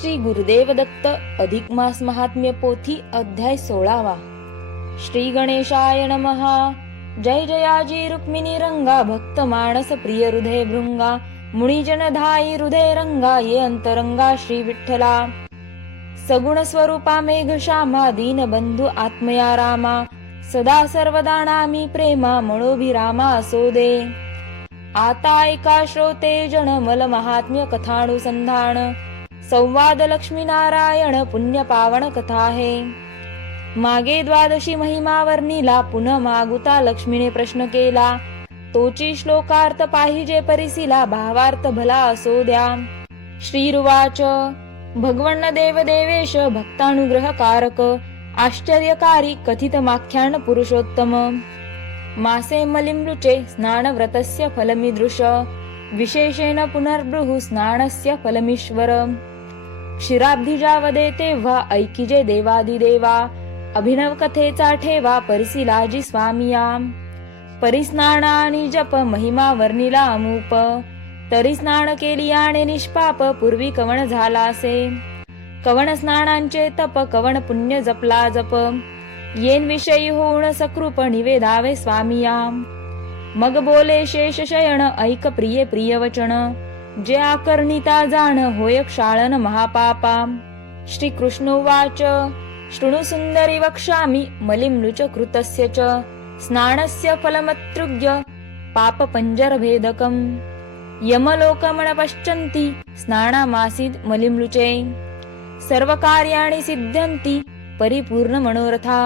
श्री गुरुदेव दत्त अधिक मास महात्म्य पोथी अध्याय 16वा। श्री गणेशाय नमः। जय जयाजी रुक्मिणी रंगा भक्त मानस प्रिय हृदय भृंगा मुनिजन धाई हृदय रंगा ये अंतरंगा श्री विठ्ठला। सगुण स्वरूपा मेघ श्यामा दीन बंधु आत्मया रामा सदा सर्वदा नामी प्रेमा मनोभिरामा असो दे। आता ऐका श्रोते जन मल महात्म्य कथानुसंधान संवाद लक्ष्मी नारायण पुण्य पावन कथा आहे। मागे द्वादशी महिमा वर्णिला पुन्हा मागुता लक्ष्मीने प्रश्न केला तोची श्लोकार्थ पाहिजे परिसिला भावार्थ भला असो द्या। श्रीरुवाच भगवन्न देव देवेश भक्तानुग्रह कारक आश्चर्यकारी कथितमाख्यान पुरुषोत्तम। मासे मलिमृचे स्नानव्रतस्य फलमीदृश विशेषेण पुनर्बृहु स्नानस्य फलमीश्वर। क्षीराब्धिजा वदे तेव्हा ऐकिजे देवादिदेवा अभिनव कथेचा ठेवा परिसिलाजी स्वामिया। परिस्नान आणि जप महिमा वर्णिला अमूप तरी स्नान केली आणि निष्पाप पूर्वी कवण झाला असे। कवण स्नानांचे तप कवण पुण्य जपला जप येन विषयी होऊन सकृप निवेदावे स्वामिया। मग बोले शेष शयन ऐक प्रिय प्रिय वचन जे आकर्णिता जाण होय क्षाळन महापापा। श्री कृष्ण उवाच शृणु सुंदरी वक्ष्यामि मलिम्लुच कृतस्य च स्नानस्य फलमतृग्य पाप पंजर भेदकम। यमलोकमण पश्यन्ति स्नानामासीद मलिम्लुचे सर्व कार्याणि सिद्ध्यन्ति परिपूर्ण मनोरथा।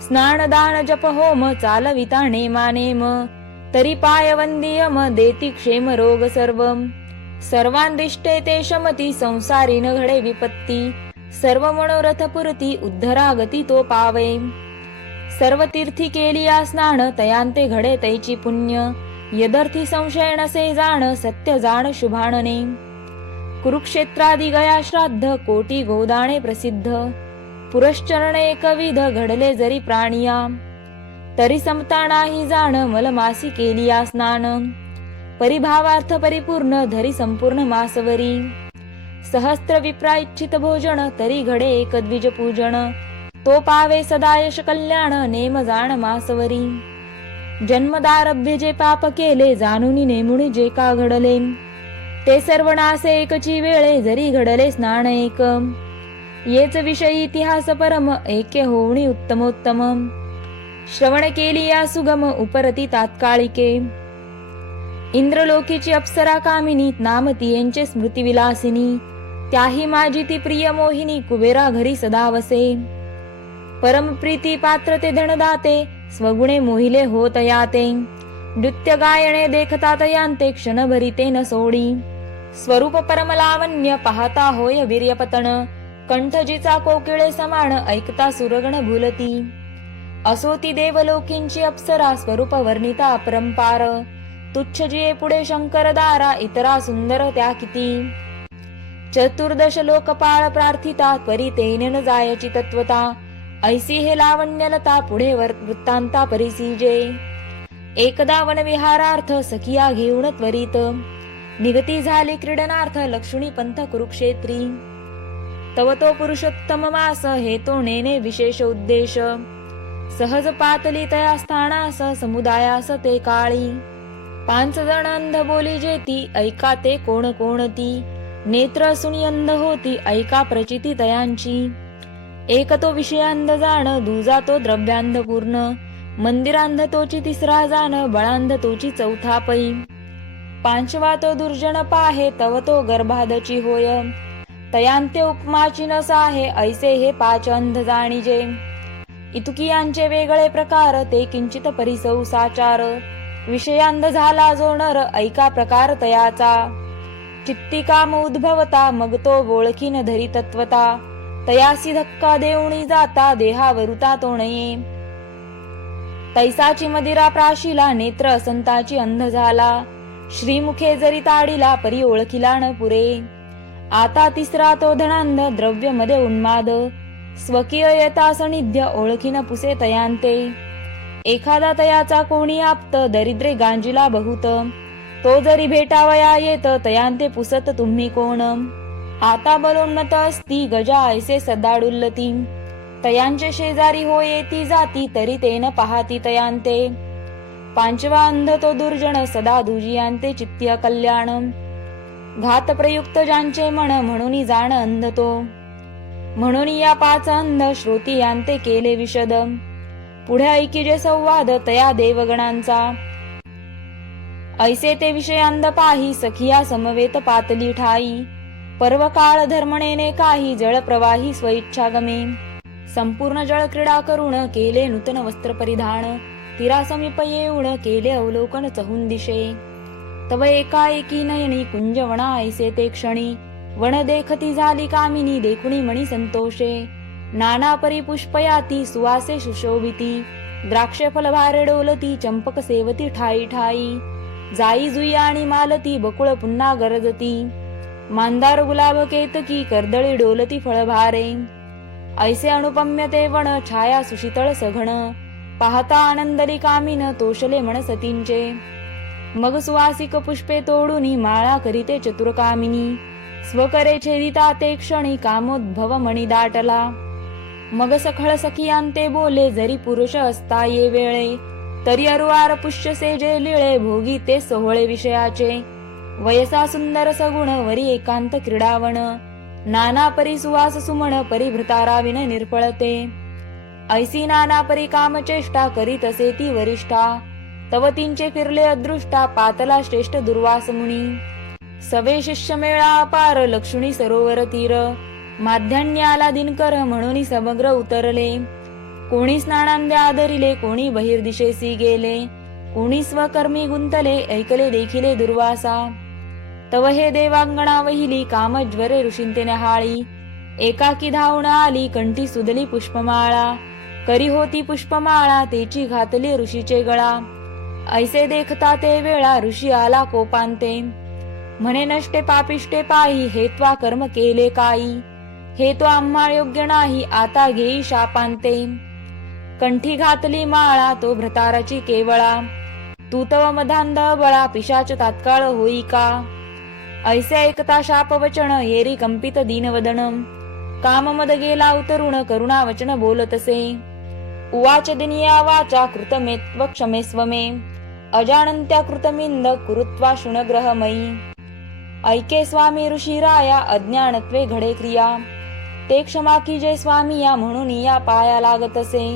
स्नान दान जप होम चालविता नेमा नेम तरी पायवंदियम देती क्षेम रोग सर्व। सर्वांदिष्टे ते शमती संसारी न घडे विपत्ती सर्व मनोरथ पुरती उद्धरागती तो पावे। सर्व तीर्थी केली स्नान तयांते घडे तैची पुण्य यदर्थी संशय नसे जाण सत्य जाण शुभाणने। कुरुक्षेत्रादि गया श्राद्ध कोटी गोदाणे प्रसिद्ध पुरश्चरणे एकविध घडले जरी प्राणिया तरी समता नाही जाण मलमासी केलिया स्नान। परिभावार्थ परिपूर्ण धरी संपूर्ण मासवरी सहस्त्र विप्रायच्छित भोजन तरी घडे एक द्विज पूजन तो पावे सदा यश कल्याण नेम जाण मासवरी। जन्मदारभ्य जे पाप केले जाणूनी नेमुनी जे का घडले ते सर्व नासे एकची वेळे जरी घडले स्नान एक। येच विषयी इतिहास परम ऐक्य होवणी उत्तमोत्तम श्रवण केली या सुगम उपरती तात्कालिके। इंद्रलोकीची अप्सरा कामिनी नामती यांचे स्मृती विलासिनी त्याही माझी ती प्रिय मोहिनी कुबेरा घरी सदा वसे। परम प्रीती पात्र ते धनदाते स्वगुणे मोहिले होत याते नृत्य गायणे देखता तयांते क्षणभरी ते न सोडी। स्वरूप परम लावण्य पाहता होय वीर्यपतन कंठजीचा कोकिळे समान ऐकता सुरगण भुलती। असो ती देवलोकींची अप्सरा स्वरूप वर्णिता अपरंपार तुच्छ जिये पुढे शंकर दारा इतरा सुंदर त्या किती। चतुर्दश लोकपाळ प्रार्थिता त्वरितेन न जायची तत्वता ऐसी हे लावण्यलता पुढे वृत्तांता परिसीजे। एकदा वनविहारार्थ सखिया घेऊन त्वरित निगती झाली क्रीडनार्थ लक्ष्मी पंथ कुरुक्षेत्री। तव तो पुरुषोत्तम मास हे तो नेने विशेष उद्देश सहज पातली तया स्थानास समुदायास ते काळी। 5 जण अंध बोली जेती ऐका ते कोण कोणती नेत्र असून अंध होती ऐका प्रचिती तयांची। एक तो विषयांध जाण दुजा तो द्रव्यांध पूर्ण मंदिरांध तोची तिसरा जाण बळांध तोची चौथा पै। 5वा तो दुर्जन पाहे तव तो गर्भादची होय तयांते उपमाची नस आहे ऐसे हे 5 अंध जाणीजे। इतुकियांचे वेगळे प्रकार ते किंचित परिसंसाचार विषयांध झाला जो नर ऐका प्रकार तयाचा। चित्ती काम उद्भवता मग तो ओळखीन धरी तत्वता तयासी धक्का देऊनी जाता देहावरुता तो नये। तैसाची मदिरा प्राशिला नेत्र असंताची अंध झाला श्रीमुखे जरी ताडिला परी ओळखिला न पुरे। आता तिसरा तो धनांध द्रव्य मध्ये उन्माद स्वकीय यथा सनिध्य ओळखीन पुसे तयांते। एखादा तयाचा कोणी आप्त दरिद्रे गांजिला बहुत तो जरी भेटावया येत तयांते पुसत तुम्ही कोण। आता बलोन्नत असती गजा ऐसे सदाडुल्लती, तयांचे शेजारी होये ती जाती तरी ते न पाहती तयांते. पांचवा अंध तो दुर्जन सदा दुजियांते चित्ती कल्याण, घात प्रयुक्त ज्यांचे मन म्हणून जाण अंध तो. म्हणून या पाच अंध श्रोती यांते केले विशद, पुढे ऐकिजे संवाद तया देवगणांचा. ऐसे ते विषय अंध पाही सखिया समवेत पातली ठाई, पर्व काळ धर्मणेने काही जळ प्रवाही स्वइच्छागमे. संपूर्ण जळ क्रीडा करून केले नूतन वस्त्र परिधान, तीरा समीप येऊन केले अवलोकन चहून दिशे. तव एकाएकी नयनी कुंजवणा ऐसे ते क्षणी, वन देखती झाली कामिनी देखुणी मणी संतोषे. नाना परी पुष्पयाती सुवासे सुशोभिती, द्राक्ष फलभारे डोलती चंपक सेवती ठाई ठाई. जाई जुई आणि मालती बकुळ पुन्हा गरजती, मांदार गुलाब केतकी कर्दळी डोलती फळभारे. ऐसे अनुपम्य ते वन छाया सुशीतळ सघन, पाहता आनंदली कामिन तोषले मन सतींचे. मग सुवासिक पुष्पे तोडूनी माळा करीते चतुरकामिनी, स्वकरे छेदिता ते क्षणी कामोद्भव मणी दाटला. मग सखळ सखियांते बोले जरी पुरुष असता ये वेळे, तरी अरुवार पुष्य सेजे लिळे भोगी ते सोहळे विषयाचे. वयसा सुंदर सगुण वरी एकांत क्रीडावण, नाना परी सुवास सुमन परिभृताराविन निर्फळते. ऐसी नाना परी कामचेष्टा करीत असे ती वरिष्ठा, तव तींचे फिरले अदृष्टा पातला श्रेष्ठ दुर्वास मुनी. सवे शिष्य मेळा अपार लक्ष्मी सरोवर तीर, माध्यान्याला दिनकर म्हणून समग्र उतरले. कोणी स्नानांदे आदरिले कोणी बहिर्दिशेसी गेले, कोणी स्वकर्मी गुंतले ऐकले देखिले दुर्वासा. तव हे देवांगणा वहिली कामज्वरे ऋषींते न्याहाळी, एकाकी धावून आली कंठी सुदली पुष्पमाळा. करी होती पुष्पमाळा तेची घातली ऋषीचे गळा, ऐसे देखता ते वेळा ऋषी आला कोपांते. म्हणे नष्टे पापिष्टे पायी हेत्वा कर्म केले काही, हे तो आम्हा योग्य नाही आता घेई शापांते. कंठी घातली माळा तो भ्रताराची केवळा, तू तव मधांध बळा पिशाच तात्काळ होई का. ऐसे ऐकता शाप वचन येरी कंपित दीनवदन, काम मद गेला उतरुण करुणा वचन बोलतसे. उवाच दिनिया वाचा कृतमेत्व क्षमेस्व मे, अजानंत्या कृतमिंद कुरुत्वा शृणग्रहमयी. ऐके स्वामी ऋषीराया अज्ञानत्वे घडे क्रिया, ते क्षमा कीजे स्वामी या म्हणून या पाया लागतसे.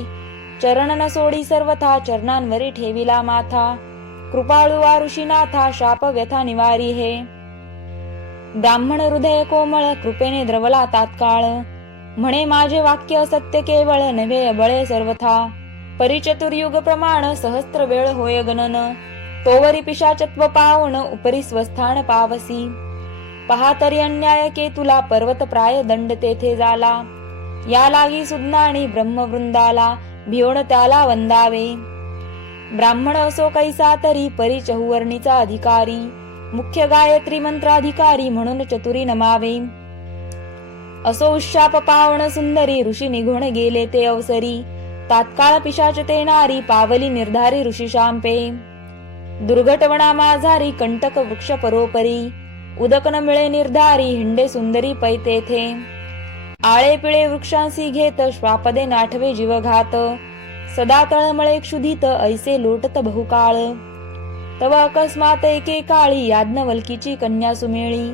चरण न सोडी सर्वथा चरणांवरी ठेविला माथा, कृपाळुवा ऋषीनाथा शाप व्यथा निवारी हे. ब्राह्मण हृदय कोमळ कृपेने द्रवला तात्काळ, म्हणे माझे वाक्य सत्य केवळ नव्हे बळे सर्वथा. परिचतुर्युग प्रमाण सहस्त्र वेळ होय गणन, तोवरी पिशाचत्व पावन उपरी स्वस्थान पावसी. पहा तरी अन्याय के तुला पर्वत प्राय दंड तेथे झाला, या लागी सुज्ञानी ब्रह्मवृंदाला भिवण त्याला वंदावे. ब्राह्मण असो कैसा तरी परी चहुवर्णीचा अधिकारी, मुख्य गायत्री मंत्राधिकारी म्हणून चतुरी नमावे. असो उशाप पावन सुंदरी ऋषी निघून गेले ते अवसरी, तात्काळ पिशाच ते नारी पावली निर्धारी ऋषी शांपे. दुर्घटवणा माझारी कंटक वृक्ष परोपरी, उदक न मिळे निर्धारी हिंडे सुंदरी पै तेथे. आळे पिळे वृक्षांसी घेत श्वापदे नाठवे जीवघात, सदा तळमळे क्षुधित ऐसे लोटत बहुकाळ. तव अकस्मात एके काळी याज्ञवल्कीची कन्या सुमेळी,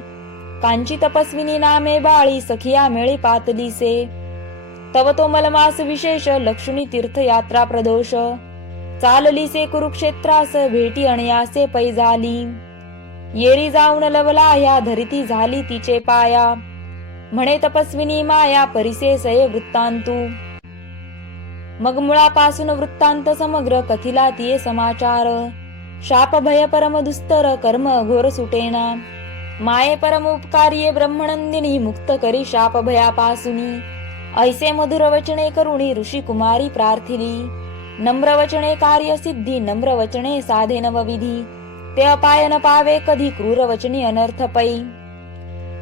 कांची तपस्विनी नामे बाळी सखिया मेळी पातलीसे. तव तो मलमास विशेष लक्ष्मी तीर्थ यात्रा प्रदोष, चाललीसे कुरुक्षेत्रास भेटी अणयासे पै झाली. येरी जाऊन लवला या धरिती झाली तिचे पाया, म्हणे तपस्विनी माया परिसे सये वृत्तांतू. मग मुळापासून वृत्तांत समग्र कथिला तिये समाचार, शाप भय परम दुस्तर कर्म घोर सुटेना. माये परम उपकार्ये ब्रह्मनंदिनी मुक्त करी शाप भयापासूनी. ऐसे मधुर वचने करुणी ऋषी कुमारी प्रार्थिली, नम्र वचने कार्य सिद्धी नम्र वचने साधे नवविधी. ते अपाय न पावे कधी क्रूर वचनी अनर्थ पै.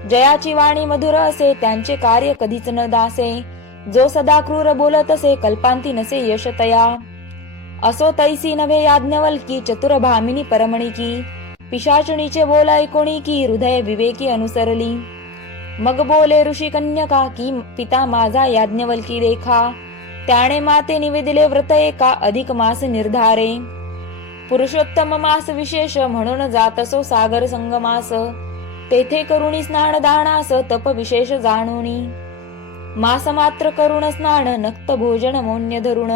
जयाची वाणी मधुर असे त्यांचे कार्य कधीच न दासे, जो सदा क्रूर बोलत असे कल्पांती नसे यशतया. असो तैसी नव्हे याज्ञवल्की चतुर भामिनी परमणिकी, पिशाचणीचे बोल ऐकोणी की हृदय विवेकी अनुसरली. मग बोले ऋषी कन्यका की पिता माझा याज्ञवल्की देखा, त्याने माते निवेदिले व्रत एका अधिक मास निर्धारे. पुरुषोत्तम मास विशेष म्हणून जातसो सागर संगमास, तेथे करुणी स्नान दानास तप विशेष जाणुनी. मास मात्र करुण स्नान नक्त भोजन मौन्य धरुण,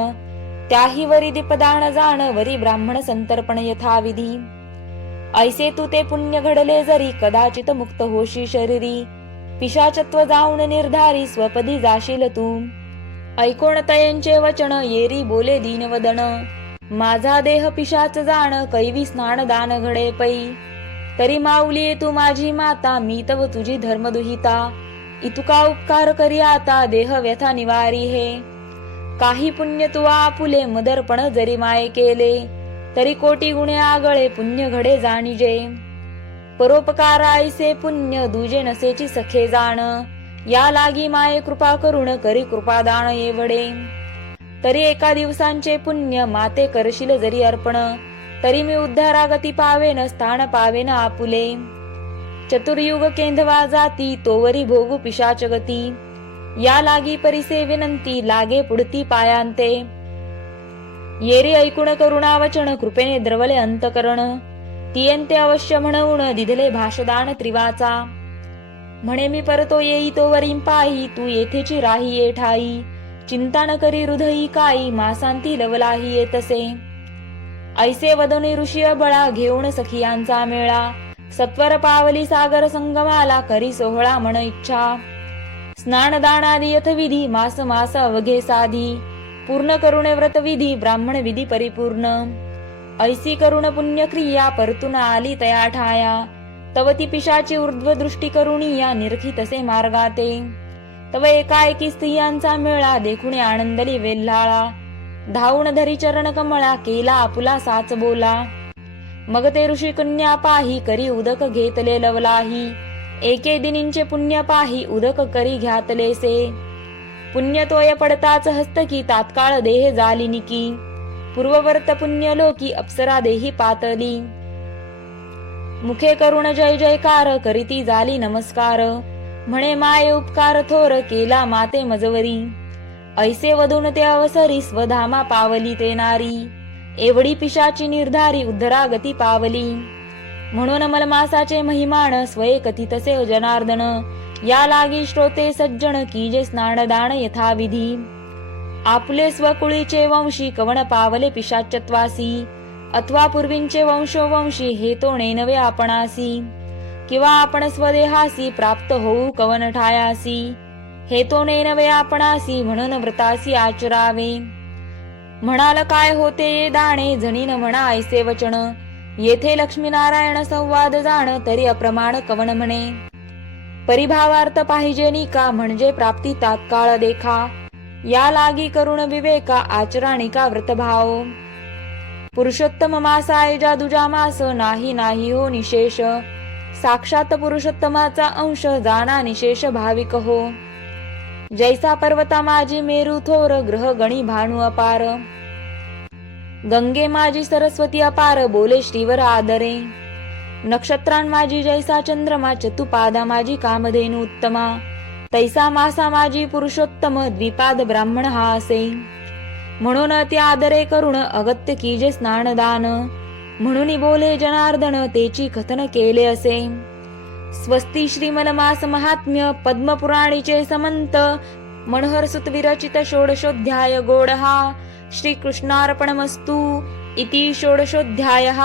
त्याही वरी दीपदान जाण वरी ब्राह्मण संतर्पण यथाविधी. ऐसे तू ते पुण्य घडले जरी कदाचित मुक्त होशी शरीरी, पिशाचत्व जाऊन निर्धारी स्वपदी जाशील तू. ऐकोण तयांचे वचन येरी बोले दीनवदन, माझा देह पिशाच जाण कैवी स्नान दान घडे पै. तरी माऊली तू माझी माता मी तव तुझी धर्मदुहिता, इतुका उपकार करी आता देह व्यथा निवारी हे. काही पुण्य तू आपुले मदर्पण जरी माये केले, तरी कोटी गुणे आगळे पुण्य घडे जाणीजे. परोपकार ऐसे पुण्य दुजे नसेची सखे जाण, या लागी माये कृपा करुण करी कृपादान एवढे. तरी एका दिवसांचे पुण्य माते करशील जरी अर्पण, तरी मी उद्धारागती पावेन स्थान पावेन आपुले. चतुर्युग केंधवा जाती तोवरी भोगू पिशाच गती, या लागी परिसे विनंती लागे पुढती पायांते. येरी ऐकून करुणा वचन कृपेने द्रवले अंतकरण, तियंते अवश्य म्हणून दिधले भाषदान त्रिवाचा. म्हणे मी परतो येई तो वरीं पायी, तू येथेची राही ये ठाई. चिंता न करी हृदयी काई, मासांती लवलाही येतसे. ऐसे वदने ऋषी बळा घेऊन सखियांचा मेळा, सत्वर पावली सागर संगमाला करी सोहळा मन इच्छा. स्नान दानादी यथविधी मास मास अवघे साधी, पूर्ण करुण व्रतविधी ब्राह्मण विधी परिपूर्ण. ऐसी करुण पुण्यक्रिया परतून आली तया ठाया, तव ती पिशाची ऊर्ध्व दृष्टी करुणिया निरखी तसे मार्गाते. तव एकाएकी स्त्रियांचा मेळा देखुणे आनंदली वेल्हाळा, धावून धरी चरण कमळा केला आपुला साच बोला. मग ते ऋषी कन्या पाही करी उदक घेतले लवलाही, एके दिनींचे पुण्य पाही उदक करी घ्यातलेसे. पुण्य तोय पडताच हस्तकी तात्काळ देह झाली निकी, पूर्ववर्त पुण्य लोकी अप्सरा देही पातली. मुखे करुण जय जयकार करीती झाली नमस्कार, म्हणे माये उपकार थोर केला माते मजवरी. ऐसे वधून ते अवसरी स्वधामा पावली ते नारी, एवढी पिशाची निर्धारी उद्धरागती पावली. म्हणून मलमासाचे महिमान स्वये कथितसे जनार्दन, या लागी श्रोते सज्जन कीजे स्नानदान यथाविधी. आपले स्वकुळीचे वंशी कवण पावले पिशाचत्वासी, अथवा पूर्वींचे वंशोवंशी हे तो नेनवे आपणासी. किंवा आपण स्वदेहासी प्राप्त होऊ कवन ठायासी, हे तो नेनवे आपणासी म्हणून व्रतासी आचरावे. म्हणाल काय होते ये दाणे जणीन म्हणा ऐसे वचन, येथे लक्ष्मीनारायण संवाद जाण तरी अप्रमाण कवन म्हणे. परिभावार्थ पाहिजे निका म्हणजे प्राप्ती तात्काळ देखा, या लागी करुण विवेका आचराणिका व्रतभाव. पुरुषोत्तम मासाय जादुजा मास नाही नाही हो निशेष, साक्षात पुरुषोत्तमाचा अंश जाणा निशेष भाविक हो. जैसा पर्वता माझी मेरू थोर ग्रह गणी भानू अपार, गंगे माझी सरस्वती अपार बोले श्रीवर आदरे. नक्षत्रां माझी जैसा चंद्रमा चतुपादा माझी कामधेनु उत्तमा, तैसा मासा माझी पुरुषोत्तम द्विपाद ब्राह्मण हा असे. म्हणून ते आदरे करुण अगत्य कीजे स्नानदान, म्हणून बोले जनार्दन तेची कथन केले असे. स्वस्ती श्रीमलमास महात्म्य पद्मपुराणीचे समंत, मनोहर सुत विरचित षोडशोध्याय गोडहा. श्रीकृष्णार्पणमस्तु. इति षोडशोध्यायः.